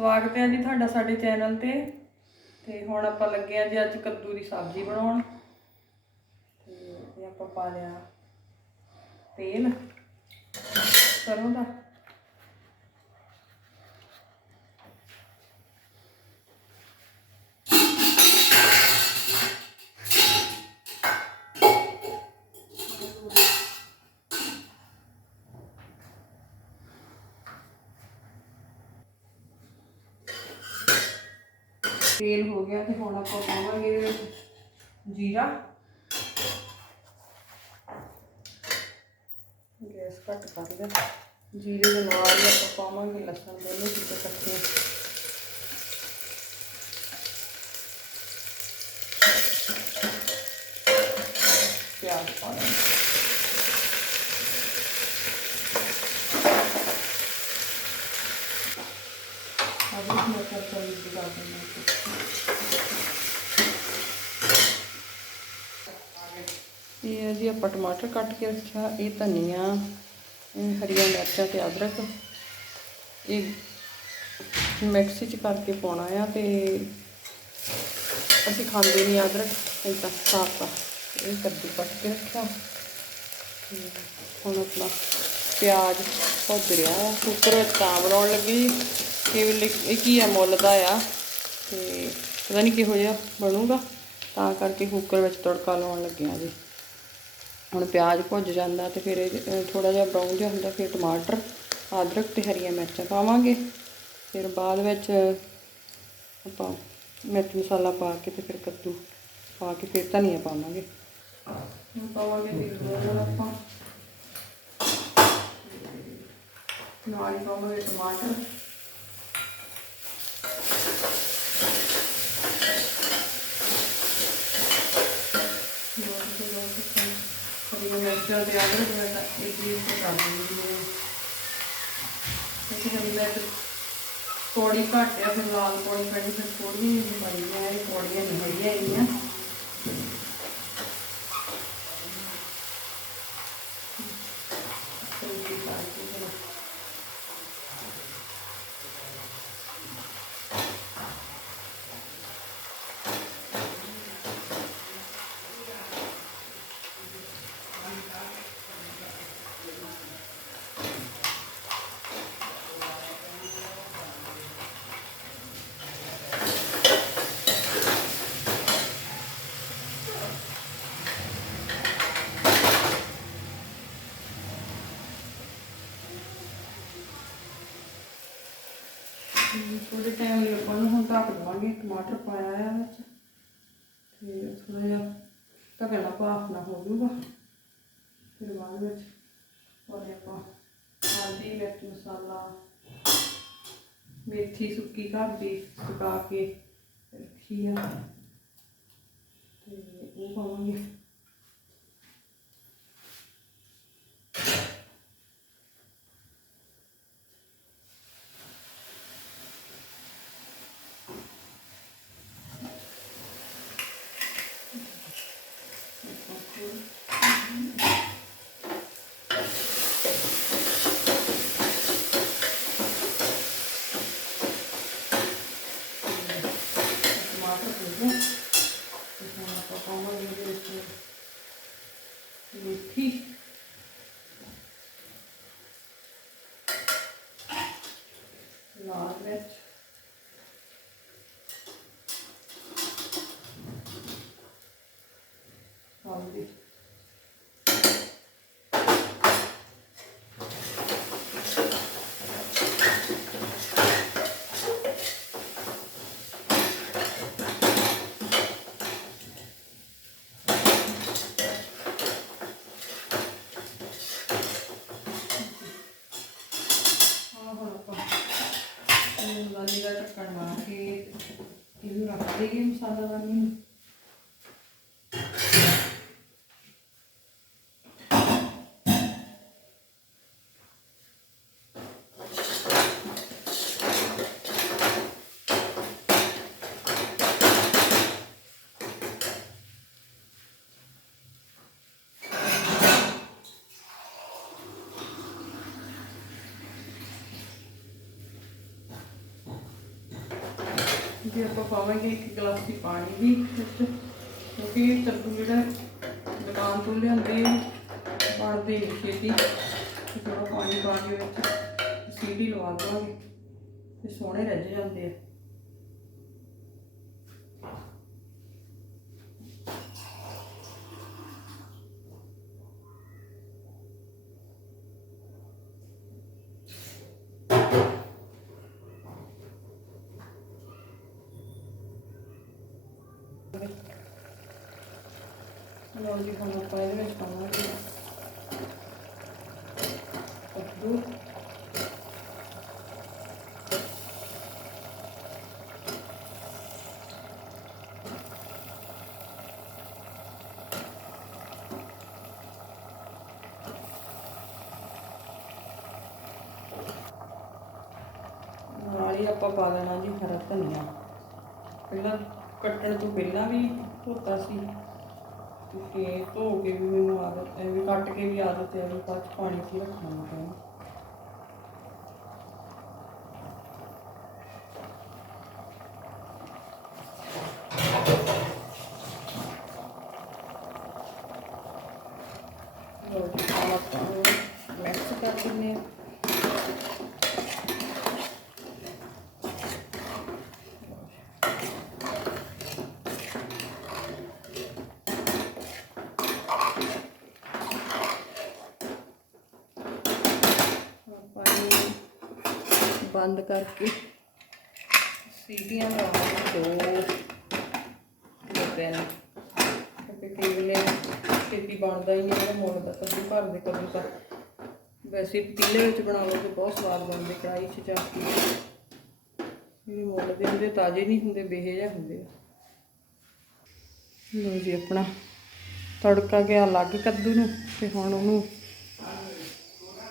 ਸਵਾਗਤ ਹੈ ਜੀ ਤੁਹਾਡਾ ਸਾਡੇ ਚੈਨਲ ਤੇ। ਤੇ ਹੁਣ ਆਪਾਂ ਲੱਗੇ ਆ ਜੀ ਅੱਜ ਕੱਦੂ ਦੀ ਸਬਜ਼ੀ ਬਣਾਉਣ। ਤੇ ਆਪਾਂ ਪਾ ਲਿਆ ਤੇਲ। ਸਰੋਂ ਦਾ। ਤੇਲ ਹੋ ਗਿਆ ਤੇ ਹੁਣ ਆਪਾਂ ਪਾਵਾਂਗੇ ਇਹਦੇ ਵਿੱਚ ਜੀਰਾ। ਗੈਸ ਘੱਟ ਕਰ ਦੇ ਜੀਰੇ ਦੇ ਨਾਲ ਆਪਾਂ ਪਾਵਾਂਗੇ ਲਸਣ ਦੋਨੋਂ ਚੀਜ਼ਾਂ ਇਕੱਠੇ ਪਿਆਜ਼ ਪਾ ਦਾਂਗੇ ਅਬ ਇਸ ਨੂੰ ਇਹ ਹੈ ਜੀ ਆਪਾਂ ਟਮਾਟਰ ਕੱਟ ਕੇ ਰੱਖਿਆ, ਇਹ ਧਨੀਆ, ਇਹ ਹਰੀਆਂ ਮਿਰਚਾਂ ਤੇ ਅਦਰਕ, ਇਹ ਮਿਕਸੀ ਚ ਕਰਕੇ ਪਾਉਣਾ ਆ ਤੇ ਅਸੀਂ ਖਾਂਦੇ ਨਹੀਂ ਅਦਰਕ ਇਦਾਂ ਸਾਫਾ ਇਹ ਕੱਦੂ ਕੱਟ ਕੇ ਰੱਖਿਆ। ਹੁਣ ਆਪਣਾ ਪਿਆਜ਼ ਭੁੱਜ ਰਿਹਾ ਕੁੱਕਰ ਵਿੱਚ ਤਾਂ ਬਣਾਉਣ ਲੱਗੀ। ਕੇਵਲ ਇਹ ਕੀ ਆ, ਮੁੱਲ ਦਾ ਆ। ਤੇ ਪਤਾ ਨਹੀਂ ਕਿਹੋ ਜਿਹਾ ਬਣੂਗਾ। ਤਾਂ ਕਰਕੇ ਕੁੱਕਰ ਵਿੱਚ ਤੜਕਾ ਲਾਉਣ ਲੱਗਿਆ ਜੀ। ਹੁਣ ਪਿਆਜ਼ ਭੁੱਜ ਜਾਂਦਾ ਤੇ ਫਿਰ ਇਹ ਥੋੜਾ ਜਿਹਾ ਬਰਾਊਨ ਜਿਹਾ ਹੁੰਦਾ, ਫਿਰ ਟਮਾਟਰ, ਅਦਰਕ ਤੇ ਹਰੀਆਂ ਮਿਰਚਾਂ ਪਾਵਾਂਗੇ। ਫਿਰ ਬਾਅਦ ਵਿੱਚ ਆਪਾਂ ਮਿਰਚ ਮਸਾਲਾ ਪਾ ਕੇ ਤੇ ਫਿਰ ਕੱਦੂ ਪਾ ਕੇ ਫਿਰ ਧਨੀਆ ਪਾਵਾਂਗੇ। ਹੁਣ ਪਾਵਾਂਗੇ ਤੇ ਆਪਾਂ। ਨਾਲ ਹੀ ਪਾਵਾਂਗੇ ਟਮਾਟਰ। ਹਰੀਆਂ ਮਿਰਚਾਂ ਤੇ ਅਦਰਕ ਮੈਂ ਤਾਂ ਇੱਕ ਕਰ ਦਿੰਦੀ ਹਾਂ। ਕਿਉਂਕਿ ਹਰੀ ਮਿਰਚ ਥੋੜੀ ਘੱਟ ਆ ਫਿਰ ਲਾਲ ਪੌੜੀ ਪੈਣੀ ਫਿਰ ਥੋੜੀ ਜਿਹੀ ਪਾਈ ਹੈ ਇਹ ਪੌੜੀਆਂ ਨਹੀਂ ਹੈਗੀਆਂ ਇੰਨੀਆਂ ਥੋੜ੍ਹੀ ਪਾ ਕੇ ਫਿਰ ਥੋੜੇ ਟਾਈਮ ਲਈ ਆਪਾਂ ਨੂੰ ਹੁਣ ਢੱਕ ਦੇਵਾਂਗੇ ਟਮਾਟਰ ਪਾਇਆ ਆ ਵਿੱਚ ਤੇ ਥੋੜਾ ਜਿਹਾ ਢੱਕਣਾ ਭਾਫ ਨਾ ਹੋ ਜਾਊਗਾ ਫਿਰ ਬਾਅਦ ਵਿੱਚ ਪਾਉਂਦੇ ਆਪਾਂ ਹਲਦੀ ਮਿਰਚ ਮਸਾਲਾ, ਮੇਥੀ ਸੁੱਕੀ ਘਰ ਦੀ ਸੁਕਾ ਕੇ ਰੱਖੀ ਆ। ਤੇ ਉਹ ਪਾਵਾਂਗੇ। Amen. ਜੀ ਆਪਾਂ ਪਾਵਾਂਗੇ ਇੱਕ ਗਲਾਸੀ ਪਾਣੀ ਦੀ ਵਿੱਚ ਕਿਉਂਕਿ ਕੱਦੂ ਜਿਹੜਾ ਦੁਕਾਨ ਤੋਂ ਲਿਆਂਦੇ ਬਣਦੇ ਨਹੀਂ ਛੇਤੀ ਥੋੜਾ ਪਾਣੀ ਪਾ ਕੇ ਵਿੱਚ ਸੀਟੀ ਲਵਾ ਦਵਾਂਗੇ, ਤੇ ਸੋਹਣੇ ਰੱਜ ਜਾਂਦੇ ਆ ਲਓ ਜੀ ਹੁਣ ਆਪਾਂ ਇਹਦੇ ਵਿੱਚ ਪਾਵਾਂਗੇ ਕੱਦੂ ਨਾਲ ਹੀ ਆਪਾਂ ਪਾ ਦੇਣਾ ਜੀ ਹਰਾ ਧਨੀਆ ਪਹਿਲਾਂ ਕੱਟਣ ਤੋਂ ਪਹਿਲਾਂ ਵੀ ਧੋਤਾ ਸੀ। ਤੇ ਧੋ ਕੇ ਵੀ ਮੈਨੂੰ ਆਦਤ ਹੈ, ਵੀ ਕੱਟ ਕੇ ਵੀ ਆਦਤ ਹੈ, ਵੀ ਬਾਅਦ ਪਾਣੀ 'ਚ ਰੱਖਣਾ ਪੈਣਾ ਮਿਕਸ ਕਰ ਦਿੰਦੇ ਹਾਂ ਆਪਾਂ ਇਹ ਬੰਦ ਕਰਕੇ। ਸੀਟੀਆਂ ਲਾਵਾਂਗੇ ਦੋ ਦੋ ਤਿੰਨ ਕਿਉਂਕਿ ਕਈ ਵੇਲੇ ਛੇਤੀ ਬਣਦਾ ਹੀ ਨਹੀਂ ਇਹਦਾ ਮੁੱਲ ਦਾ ਕੱਦੂ ਘਰ ਦੇ ਕੱਦੂ ਤਾਂ ਵੈਸੇ ਪਤੀਲੇ ਵਿੱਚ ਬਣਾ ਲਓ ਤੇ ਬਹੁਤ ਸਵਾਦ ਬਣਦੇ ਕੜਾਈ 'ਚ ਜਾ ਕੇ। ਇਹ ਮੁੱਲ ਦੇ ਹੁੰਦੇ, ਤਾਜ਼ੇ ਨਹੀਂ ਹੁੰਦੇ, ਬੇਹੇ ਜਿਹੇ ਹੁੰਦੇ ਲੋ ਜੀ ਆਪਣਾ ਤੜਕਾ ਗਿਆ ਅਲੱਗ ਕੱਦੂ ਨੂੰ ਤੇ ਹੁਣ ਉਹਨੂੰ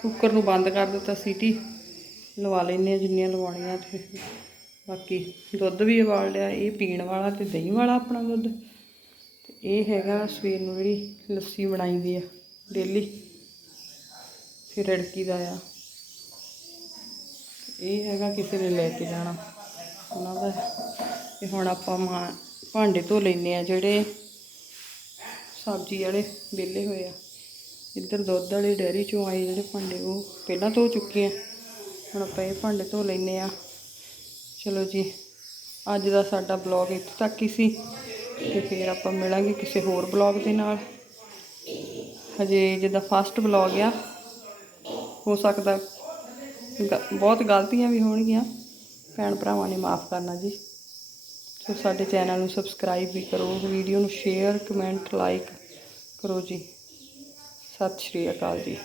ਕੁੱਕਰ ਨੂੰ ਬੰਦ ਕਰ ਦਿੱਤਾ ਸੀਟੀ। ਲਵਾ ਲੈਨੇ ਆ ਜਿੰਨੀਆਂ ਲਵਾਉਣੀਆਂ ਤੇ ਬਾਕੀ ਦੁੱਧ ਵੀ ਉਬਾਲ ਲਿਆ, ਇਹ ਪੀਣ ਵਾਲਾ ਤੇ ਦਹੀਂ ਵਾਲਾ ਆਪਣਾ ਦੁੱਧ। ਤੇ ਇਹ ਹੈਗਾ ਸਵੇਰ ਨੂੰ ਜਿਹੜੀ ਲੱਸੀ ਬਣਾਈਦੀ ਆ ਡੇਲੀ, ਫਿਰ ਰੜਕੀ ਦਾ ਆ। ਇਹ ਹੈਗਾ ਕਿਸੇ ਨੇ ਲੈ ਕੇ ਜਾਣਾ। ਉਹਨਾਂ ਦਾ ਤੇ ਹੁਣ ਆਪਾਂ ਮਾਂ, ਭਾਂਡੇ ਧੋ ਲੈਨੇ ਆ ਜਿਹੜੇ ਸਬਜ਼ੀ ਵਾਲੇ ਵਿਹਲੇ ਹੋਏ ਆ। ਇੱਧਰ ਦੁੱਧ ਵਾਲੀ ਡੈਰੀ ਚੋਂ ਆਏ ਜਿਹੜੇ ਭਾਂਡੇ, ਉਹ ਪਹਿਲਾਂ ਧੋ ਚੁੱਕੇ ਆ। ਹੁਣ ਆਪਾਂ ਇਹ ਭਾਂਡੇ ਧੋ ਲੈਨੇ ਆ ਚਲੋ ਜੀ, ਅੱਜ ਦਾ ਸਾਡਾ ਬਲੌਗ ਇੱਥੇ ਤੱਕ ਹੀ ਸੀ ਤੇ ਫਿਰ ਆਪਾਂ ਮਿਲਾਂਗੇ ਕਿਸੇ ਹੋਰ ਬਲੌਗ ਦੇ ਨਾਲ। ਹਜੇ ਜਿੱਦਾਂ ਫਸਟ ਬਲੌਗ ਆ, ਹੋ ਸਕਦਾ ਗ- ਬਹੁਤ ਗਲਤੀਆਂ ਵੀ ਹੋਣਗੀਆਂ। ਭੈਣ ਭਰਾਵਾਂ ਨੇ ਮਾਫ ਕਰਨਾ ਜੀ। ਸੋ ਸਾਡੇ ਚੈਨਲ ਨੂੰ ਸਬਸਕ੍ਰਾਈਬ ਵੀ ਕਰੋ ਵੀਡੀਓ ਨੂੰ ਸ਼ੇਅਰ ਕਮੈਂਟ ਲਾਈਕ ਕਰੋ ਜੀ। ਸਤਿ ਸ਼੍ਰੀ ਅਕਾਲ ਜੀ।